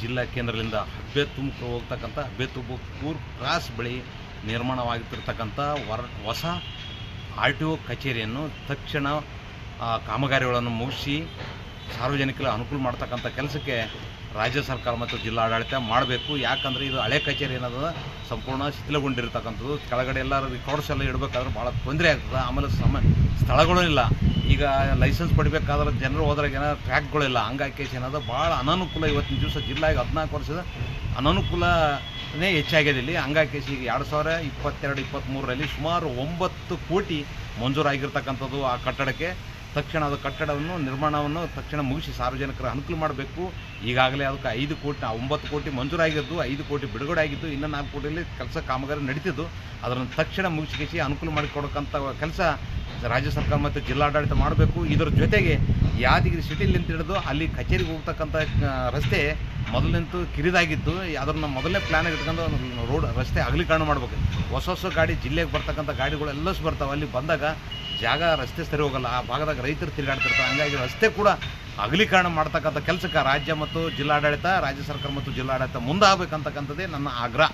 ಜಿಲ್ಲಾ ಕೇಂದ್ರದಿಂದ ಹಬ್ಬೆ ತುಮಕೂರು ಹೋಗ್ತಕ್ಕಂಥ ಹಬ್ಬೆ ತುಮಕೂರು ಕ್ರಾಸ್ ಬಳಿ ನಿರ್ಮಾಣವಾಗಿರ್ತಕ್ಕಂಥ ಹೊಸ RTO ಕಚೇರಿಯನ್ನು ತಕ್ಷಣ ಕಾಮಗಾರಿಗಳನ್ನು ಮುಗಿಸಿ ಸಾರ್ವಜನಿಕರ ಅನುಕೂಲ ಮಾಡ್ತಕ್ಕಂಥ ಕೆಲಸಕ್ಕೆ ರಾಜ್ಯ ಸರ್ಕಾರ ಮತ್ತು ಜಿಲ್ಲಾಡಳಿತ ಮಾಡಬೇಕು. ಯಾಕಂದರೆ ಇದು ಹಳೆ ಕಚೇರಿ ಏನದ ಸಂಪೂರ್ಣ ಶಿಥಿಲಗೊಂಡಿರ್ತಕ್ಕಂಥದ್ದು. ಕೆಳಗಡೆ ಎಲ್ಲ ರೆಕಾರ್ಡ್ಸ್ ಎಲ್ಲ ಇಡಬೇಕಾದ್ರೆ ಭಾಳ ತೊಂದರೆ ಆಗ್ತದೆ. ಆಮೇಲೆ ಸ್ಥಳಗಳೂ ಇಲ್ಲ. ಈಗ ಲೈಸೆನ್ಸ್ ಪಡಿಬೇಕಾದ್ರೆ ಜನರು ಹೋದ್ರಾಗ ಏನೋ ಟ್ರ್ಯಾಕ್ಗಳಿಲ್ಲ. ಹಂಗಾಗಿ ಏನದ ಭಾಳ ಅನನುಕೂಲ. ಇವತ್ತಿನ ದಿವಸ ಜಿಲ್ಲೆಗೆ 14 ವರ್ಷದ ಅನನುಕೂಲನೇ ಹೆಚ್ಚಾಗಿದೆ ಇಲ್ಲಿ. ಹಂಗಾಗಿ ಈಗ 2022-23ರಲ್ಲಿ ಸುಮಾರು 9 ಕೋಟಿ ಮಂಜೂರಾಗಿರ್ತಕ್ಕಂಥದ್ದು ಆ ಕಟ್ಟಡಕ್ಕೆ. ತಕ್ಷಣ ಅದು ಕಟ್ಟಡವನ್ನು ನಿರ್ಮಾಣವನ್ನು ತಕ್ಷಣ ಮುಗಿಸಿ ಸಾರ್ವಜನಿಕರ ಅನುಕೂಲ ಮಾಡಬೇಕು. ಈಗಾಗಲೇ ಅದಕ್ಕೆ 5 ಕೋಟಿ 9 ಕೋಟಿ ಮಂಜೂರಾಗಿದ್ದು, 5 ಕೋಟಿ ಬಿಡುಗಡೆ ಆಗಿದ್ದು, ಇನ್ನೂ 4 ಕೋಟಿಯಲ್ಲಿ ಕೆಲಸ ಕಾಮಗಾರಿ ನಡೀತಿದ್ದು. ಅದನ್ನು ತಕ್ಷಣ ಮುಗಿಸಿ ಅನುಕೂಲ ಮಾಡಿಕೊಡೋಕ್ಕಂಥ ಕೆಲಸ ರಾಜ್ಯ ಸರ್ಕಾರ ಮತ್ತು ಜಿಲ್ಲಾಡಳಿತ ಮಾಡಬೇಕು. ಇದರ ಜೊತೆಗೆ ಯಾದಗಿರಿ ಸಿಟಿಲಿಂತ ಹಿಡಿದು ಅಲ್ಲಿ ಕಚೇರಿಗೆ ಹೋಗ್ತಕ್ಕಂಥ ರಸ್ತೆ ಮೊದಲಿಂತೂ ಕಿರಿದಾಗಿದ್ದು. ಅದನ್ನು ಮೊದಲನೇ ಪ್ಲ್ಯಾನ್ ಇಟ್ಕೊಂಡು ರೋಡ್ ರಸ್ತೆ ಅಗಲೀಕರಣ ಮಾಡಬೇಕು. ಹೊಸ ಗಾಡಿ ಜಿಲ್ಲೆಗೆ ಬರ್ತಕ್ಕಂಥ ಗಾಡಿಗಳೆಲ್ಲ ಬರ್ತಾವೆ. ಅಲ್ಲಿ ಬಂದಾಗ ಜಾಗ ರಸ್ತೆ ಸರಿ ಹೋಗಲ್ಲ. ಆ ಭಾಗದಾಗ ರೈತರು ತಿರುಗಾಡ್ತಿರ್ತಾರೆ. ಹಂಗಾಗಿ ರಸ್ತೆ ಕೂಡ ಅಗಲೀಕರಣ ಮಾಡ್ತಕ್ಕಂಥ ಕೆಲಸಕ್ಕೆ ರಾಜ್ಯ ಮತ್ತು ಜಿಲ್ಲಾಡಳಿತ, ರಾಜ್ಯ ಸರ್ಕಾರ ಮತ್ತು ಜಿಲ್ಲಾಡಳಿತ ಮುಂದಾಗಬೇಕಂತಕ್ಕಂಥದ್ದೇ ನನ್ನ ಆಗ್ರಹ.